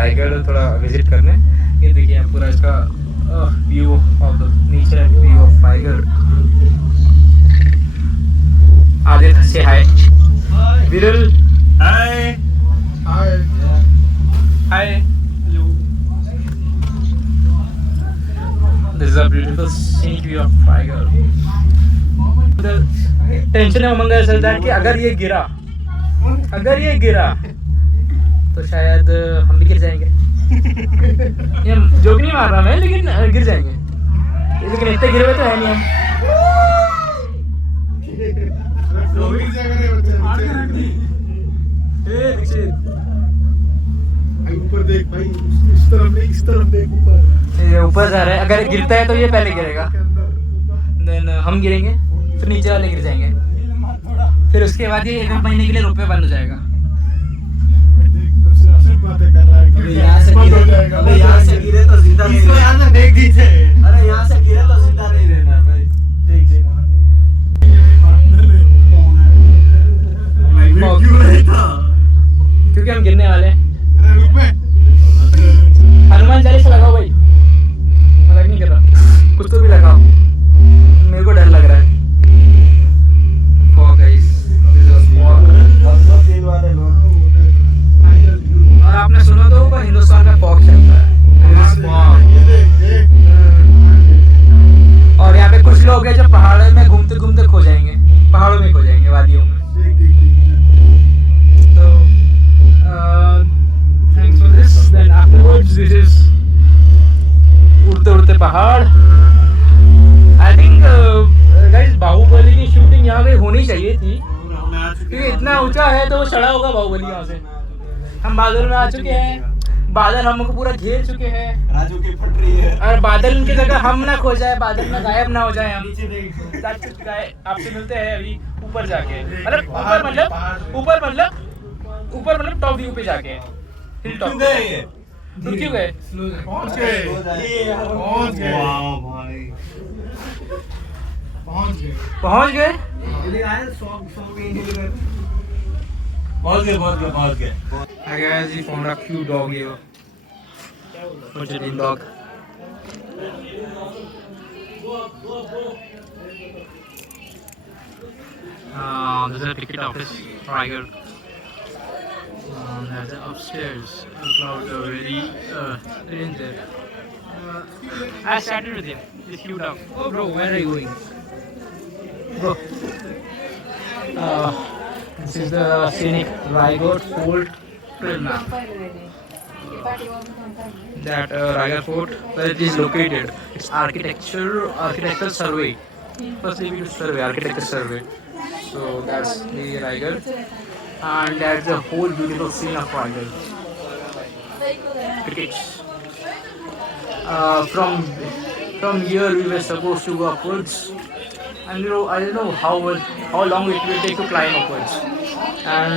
रायगढ़ थोड़ा विजिट करने। ये देखिए पूरा इसका view of the nature, view of Raigad. Aditya से hi, Viral hi hi hi, this is a beautiful scenic view of Raigad. Tension है उमंग सरदार कि अगर ये गिरा तो शायद हम भी गिर जाएंगे। ये जोक नहीं मार रहा मैं, लेकिन गिर जाएंगे। लेकिन इतने गिरे हुए तो है नहीं हम। ऊपर देख भाई, इस तरफ नहीं, इस तरफ देख ऊपर। ये ऊपर जा रहा है, अगर गिरता है तो ये पहले गिरेगा, देन हम गिरेंगे, फिर नीचे वाले गिर जाएंगे, फिर उसके बाद ये 1 महीने के लिए रोपवे बंद हो जाएगा। बातें कर रहा है कि यहाँ से बंद हो गिरे, जाएगा। अबे यहाँ से गिरे तो जिंदा नहीं इसको यहाँ से देख दीजिए। अरे यहाँ से गिरे तो जिंदा नहीं रहना भाई। देख देख वहाँ देख। क्यों नहीं था? क्योंकि हम गिरने वाले हैं। अरे रुक बे। हनुमान चालीसा लगाओ भाई, मजाक नहीं कर रहा, कुछ तो भी लगाओ, मेरे को डर लग रहा है। Fog guys, this is fog। हम सब दिल वाले लोग। और आपने सुना तो होगा हिंदुस्तान में फॉग चलता है। This is fog। ये देख देख। और यहाँ पे कुछ लोग हैं जो पहाड़ों में घूमते घूमते खो जाएंगे, पहाड़ों में खो जाएंगे, वादियों में। देख देख देख। So, thanks for this. Then afterwards, this is उड़ते उड़ते पहाड़। I think guys, बाहुबली की शूटिंग यहाँ पे होनी चाहिए थी, क्योंकि इतना ऊंचा है तो वो चढ़ा होगा बाहुबली यहाँ से। हम बादल में आ चुके हैं, बादल हमको पूरा घेर चुके हैं, राजू की फट रही है। और बादल की जगह हम ना खो जाए, बादल में गायब ना हो जाए हम। नीचे देख। आपसे मिलते हैं अभी ऊपर जाके, मतलब ऊपर मतलब टॉप व्यू पे जाके, हिल टॉप। क्यों गए ये? रुक क्यों गए? पहुँच गए। पहुँच गए। वाह भाई। पहुँच गए। पहुंच गए। पहुंच गए। I guess he found a cute dog here. Argentine dog. There's a ticket office, Raigad. There's an upstairs. The clouds are very in there. I chatted with him. This cute dog. Oh, bro, where are you going? Bro. This is the scenic Raigad Fort trail map. That Raigad Fort, where it is located. It's architectural survey. Firstly, we do survey, architecture survey. So that's the Raigad, and that's the whole beautiful scene of Raigad. Crickets. From here we were supposed to go upwards, and I don't know how long it will take to climb upwards. And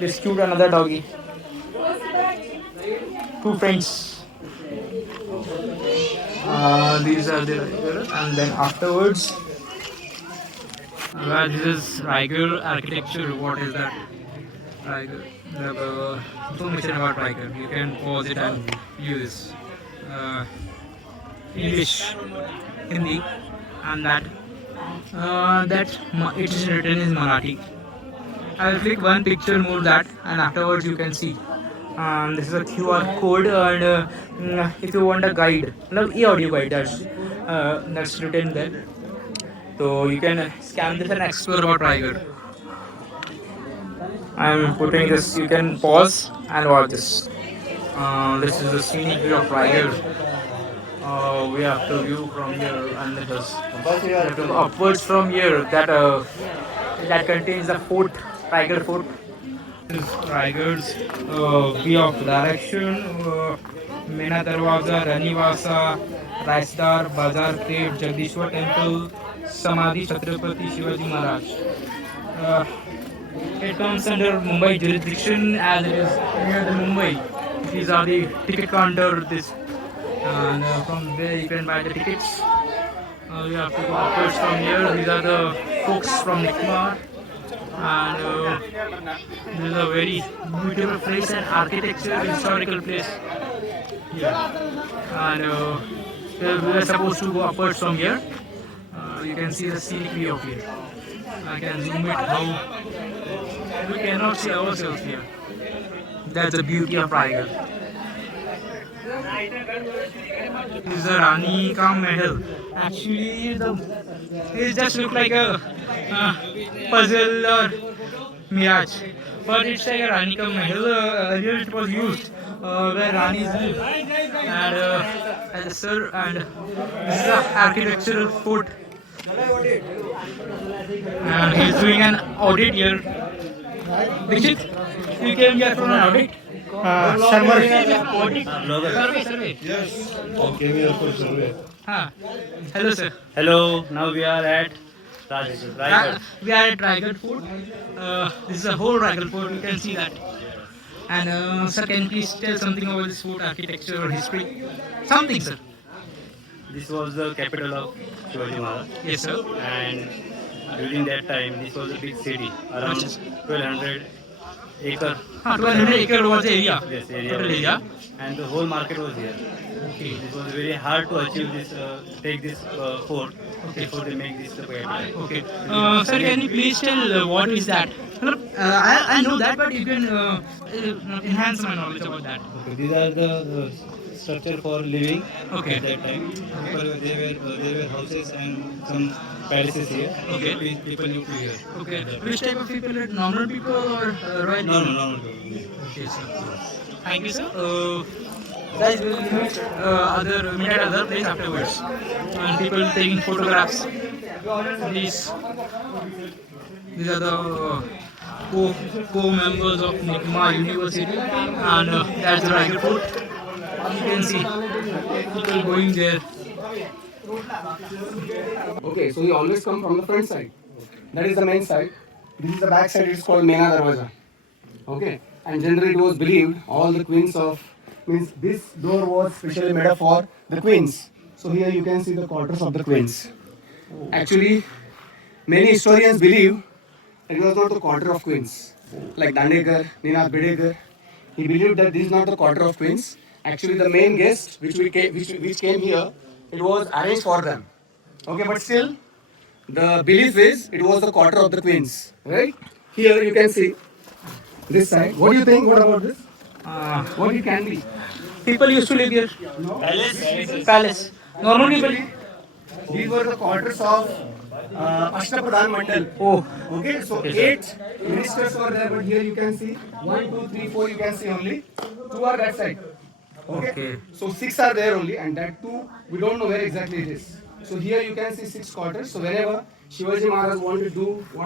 this cute another doggy, 2 friends. These are the Raigad, and then afterwards, this is Raigad architecture. What is that? Raigad. The information about Raigad. You can pause it and view this. English, Hindi, and that it is written in Marathi. I will click one picture, move that, and afterwards you can see. This is a QR code, and if you want a guide, e-audio guide, that's written there. So you can scan this and explore about Raigad. I'm putting this. You can pause and watch this. This is the scenic view of Raigad. We have to view from here, and it is we have to go upwards from here. That contains the fort, Raigad Fort. This is Raigad's view of direction. Mena Darwaza, Ranivasa, Raisdar, Bazar Crate, Jagdishwar Temple, Samadhi Chhatrapati Shivaji Maharaj. It comes under Mumbai jurisdiction as it is near the Mumbai. These are the ticket counter. And from there you can buy the tickets. You have to go upwards from here. These are the folks from Nikmar. and this is a very beautiful place and architecture historical place. And we are supposed to go upwards from here. You can see the scenic view of here. I can zoom it how we cannot see ourselves here. That's the beauty of Raigad. This is the Rani Ka Mahal. Actually, it just look like a puzzle or mirage. But it's like a Rani Ka Mahal. Earlier it was used where Ranis live. And sir, and this is the architectural fort. And he's doing an audit here. Dixit, you came here for an audit? Survey. Yes. I came here for survey. Hello, sir. Hello, now we are at Raigad. We are at Raigad Fort. This is a whole Raigad Fort. You can see that. And sir, can you please tell something about this fort architecture or history? Something, sir. This was the capital of Shivaji Maharaj, Yes, sir. and during that time, this was a big city, around 1200 acre. 1200 acre was the area. Yes, area. Total was area. here. And the whole market was here. Okay. It was very hard to achieve this, take this fort before they make this the capital. Okay. Sir, can you please tell what is that? I know that, but you can enhance my knowledge about that. Okay, these are the structure for living Okay. at that time. People, they were houses and some palaces here. Okay. People lived here. Okay. Which type of people? Normal people or royal? No. Okay, sir. Thank you, sir. Guys, we will meet meet at other place afterwards. And people taking photographs. These are the co-members of Nikma University, and that's the Raigad Fort. You can see people going there. Okay, so you always come from the front side. That is the main side. This is the back side. It's called Mena Darwaza. Okay, and generally it was believed all the queens of means this door was specially made up for the queens. So here you can see the quarters of the queens. Actually, many historians believe it was not the quarter of queens. Like Dandekar, Ninath Bidekar, he believed that this is not the quarter of queens. Actually, the main guest which came here, it was arranged for them. Okay, but still, the belief is it was the quarter of the queens, right? Here you can see this side. What do you think? What about this? What it can be? People used to live here. Palace. Normal people. These were the quarters of Ashtapradhan Mandal. Oh. Okay, so 8 ministers were there, but here you can see 1, 2, 3, 4. You can see only 2 are that side. Okay, so 6 are there only, and that 2 we don't know where exactly it is. So here you can see 6 quarters. So whenever Shivaji Maharaj want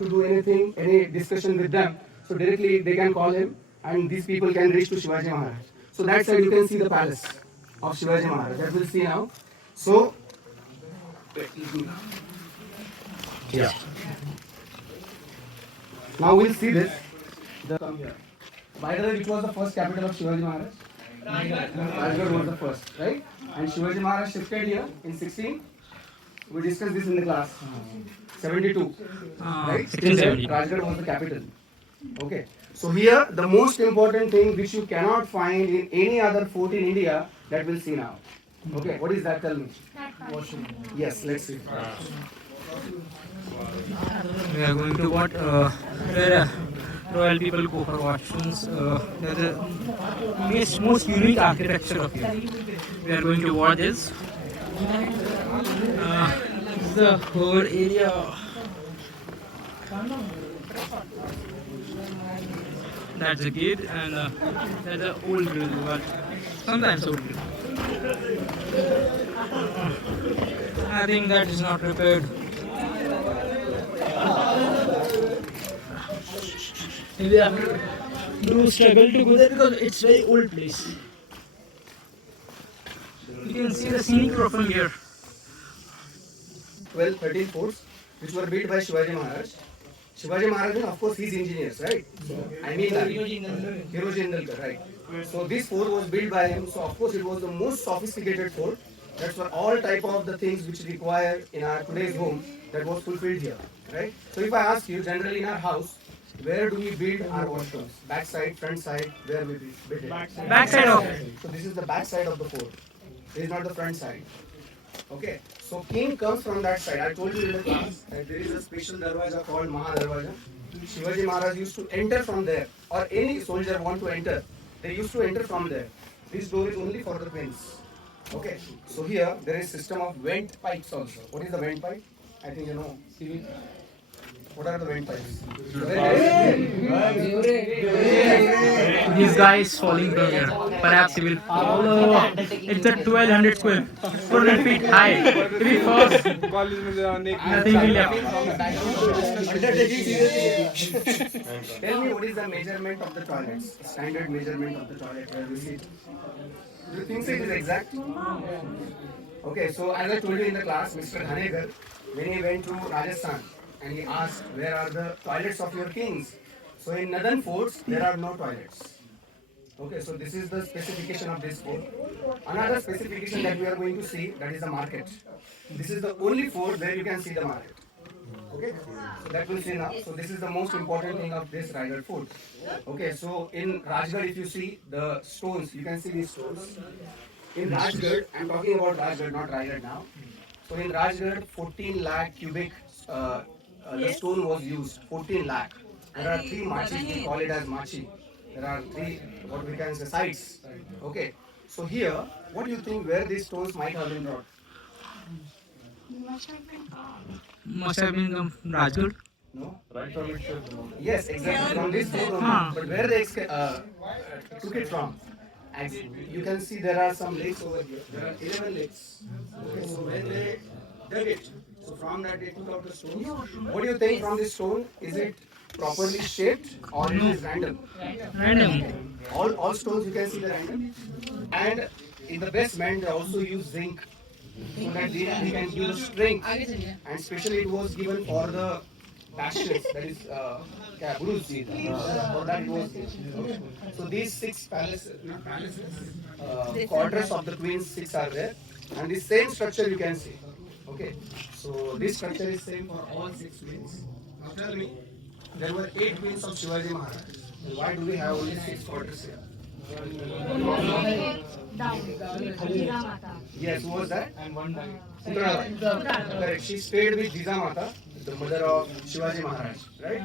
to do anything, any discussion with them, so directly they can call him, and these people can reach to Shivaji Maharaj. So that side you can see the palace of Shivaji Maharaj. That we'll see now. So yeah. Now we'll see this. Come here. By the way, which was the first capital of Shivaji Maharaj? Rajgarh was the first, right? And Shivaji Maharaj shifted here in 16. We discussed this in the class. 72. Right? 1670. Rajgarh was the capital. Okay. So here, the most important thing which you cannot find in any other fort in India, that we'll see now. Okay. What is that? Tell me. Washroom. Yes. Let's see. We are going to what? Where royal people go for washrooms. There's the most unique architecture of here. We are going to watch this. This is the whole area. That's the gate, and that's the old grill, but sometimes old grill. I think that is not repaired. We have to do struggle to go there because it's very old place. You can see the scenic road from here. 12, 13 forts which were built by Shivaji Maharaj. Shivaji Maharaj, of course, he's engineers, right? I mean that. Hiroji Indalkar, right? So this fort was built by him. So of course, it was the most sophisticated fort. That's for all type of the things which require in our today's home that was fulfilled here, right? So if I ask you, generally in our house, Where do we build our washrooms? Back side, front side, where we build it? Backside of. So this is the back side of the fort. This is not the front side. Okay. So king comes from that side. I told you in the class that there is a special darwaja called Maha Darwaja. Shivaji Maharaj used to enter from there, or any soldier want to enter, they used to enter from there. This door is only for the queens. Okay. So here there is system of vent pipes also. What is the vent pipe? I think you know. What are the vent pipes? This guy is falling from here. Perhaps he will fall. Oh, it's a 1200 square, 400 feet high. If he falls, nothing will happen. Tell me what is the measurement of the toilets? Standard measurement of the toilet where we sit. Do you think so it is exact? Okay, so as I told you in the class, Mr. Dhanegar, when he went to Rajasthan and he asked, where are the toilets of your kings? So in northern forts, there are no toilets. Okay, so this is the specification of this fort. Another specification that we are going to see, that is the market. This is the only fort where you can see the market. Okay, so that we'll see now. So this is the most important thing of this Raigad fort. Okay, so in Rajgarh, if you see the stones, you can see these stones. In Rajgarh, I'm talking about Rajgarh, not Raigad now. So in Rajgarh, 14 lakh cubic the stone was used. 14 lakh. There are three machis. We call it as machi. There are three, what we can say, sites. Okay. So here, what do you think where these stones might have been brought? Must have been Rajgul. No? Yes, exactly. From this stone only. But where they took it from? As you can see, there are some lakes over here. There are 11 lakes. Okay, so when they dug it, so from that they took out the stones. What do you think from this stone? Is it properly shaped or it is random? Random. All stones you can see the random. And in the basement they also use zinc so that they can give the strength. And especially it was given for the bastions, that is Guru's for that it was given. So these six palaces, not palaces, quarters of the queens, six are there. And the same structure you can see. Okay, so this structure is same for all six queens. Now tell me, there were 8 queens of Shivaji Maharaj. Then why do we have only 6 quarters here? Yes, who was that? And one died. Correct. She stayed with Jijamata, the mother of Shivaji Maharaj, right?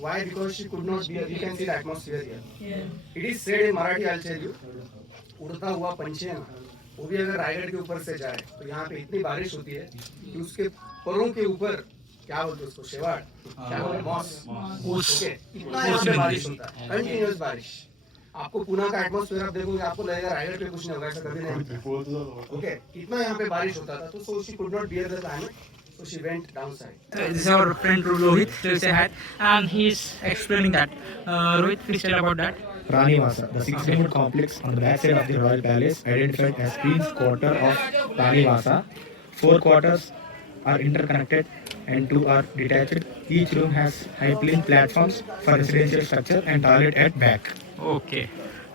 Why? Because she could not be. You can see the atmosphere here. It is said in Marathi. I'll tell you. उड़ता हुआ पंछी है ना, वो भी अगर रायगढ़ के ऊपर से जाए तो यहाँ पे इतनी बारिश होती है कि उसके परों के ऊपर क्या बोलते हैं उसको, शेवाड़, क्या बोलते हैं, मॉस, ओके, इतना यहाँ पे बारिश होता है, कंटिन्यूअस बारिश. आपको पुणे का एटमॉस्फेयर आप देखोगे आपको लगेगा रायगढ़ पे कुछ नहीं होगा, ऐसा कभी नहीं. ओके, इतना यहाँ पे बारिश होता था, तो so she could not bear the climate, so she went downside. This is our friend Rohit. Say hi, and he's explaining that. Rohit, please tell about that. Rani Vasa, the 16-foot complex on the backside of the royal palace, identified as Queen's Quarter of Rani Vasa. 4 quarters are interconnected and 2 are detached. Each room has high plinth platforms for residential structure and toilet at back. Okay.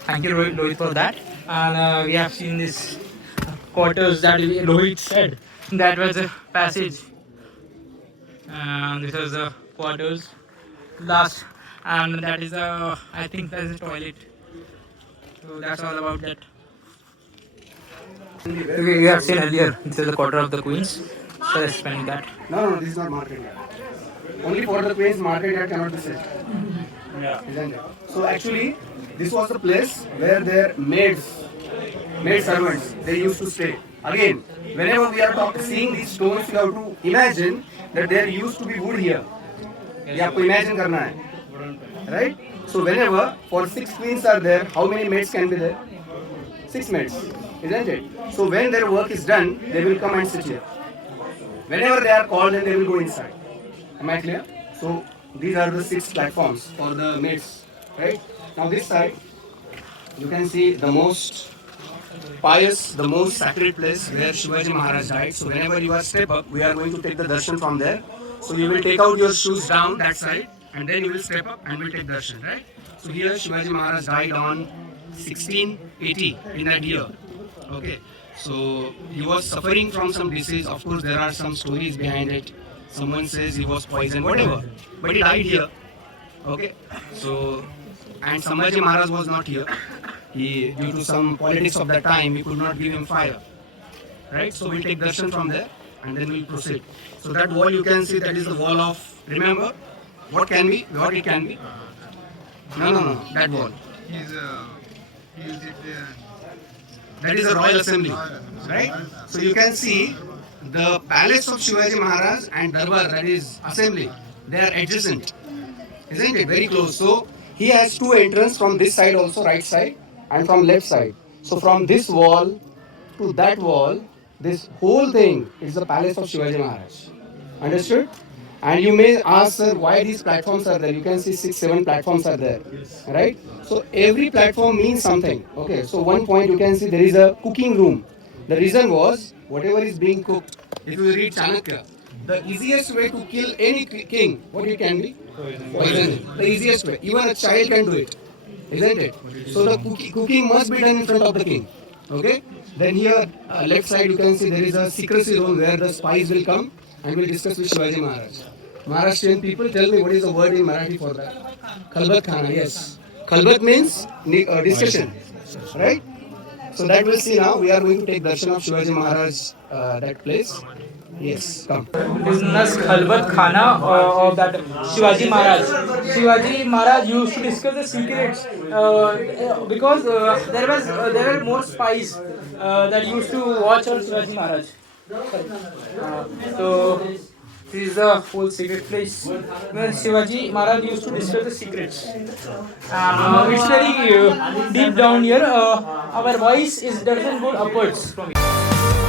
Thank you, Rohit, for that. And we have seen this quarters that Rohit said. That was a passage. And this is the quarters. Last. And that is a, I think that is a toilet. So that's all about that. Okay, you have seen earlier, this is the quarter of the queens. So let's explain that. No, this is not market yard. Only for the queens, market yard cannot be set. Isn't it? So actually, this was the place where their maid servants, they used to stay. Again, whenever we are seeing these stones, you have to imagine that there used to be wood here. ये आपको imagine करना है, right? So whenever for 6 queens are there, how many maids can be there? 6 maids, isn't it? So when their work is done, they will come and sit here. Whenever they are called, then they will go inside. Am I clear? So these are the 6 platforms for the maids, right? Now this side, you can see the most pious, the most sacred place where Shivaji Maharaj died. So whenever you are step up, we are going to take the darshan from there. So you will take out your shoes down that side, and then you will step up and will take darshan, right? So here Shivaji Maharaj died on 1680 in that year. Okay. So he was suffering from some disease. Of course, there are some stories behind it. Someone says he was poisoned, whatever. But he died here. Okay, so and Sambhaji Maharaj was not here. He, due to some politics of that time, we could not give him fire. Right? So we'll take darshan from there and then we'll proceed. So that wall you can see, that is the wall of, remember, what can be, what it can be? No, that wall. That is a royal assembly, right? So you can see the palace of Shivaji Maharaj and Darbar, that is assembly, they are adjacent, isn't it? Very close. So he has two entrances from this side also, right side, and from left side. So from this wall to that wall, this whole thing is the palace of Shivaji Maharaj. Understood? And you may ask, sir, why these platforms are there? You can see 6, 7 platforms are there, right? So every platform means something. Okay, so one point you can see there is a cooking room. The reason was whatever is being cooked. If you read Chanakya, the easiest way to kill any king, what it can be? Poison. The easiest way. Even a child can do it, isn't it? So the cooking must be done in front of the king. Okay. Then here, left side, you can see there is a secrecy room where the spies will come and will discuss with Shivaji Maharaj. Maharashtrian people, tell me what is the word in Marathi for that? Khalbat Khana, yes. Khalbat means discussion, right? So that we'll see now. We are going to take darshan of Shivaji Maharaj, that place. Yes, come. It is known as Khalbat Khana of that Shivaji Maharaj. Shivaji Maharaj used to discuss the secrets because there were more spies that used to watch on Shivaji Maharaj. So this is the whole secret place where Shivaji Maharaj used to discuss the secrets. And it's very deep down here. Our voice is doesn't go upwards from here.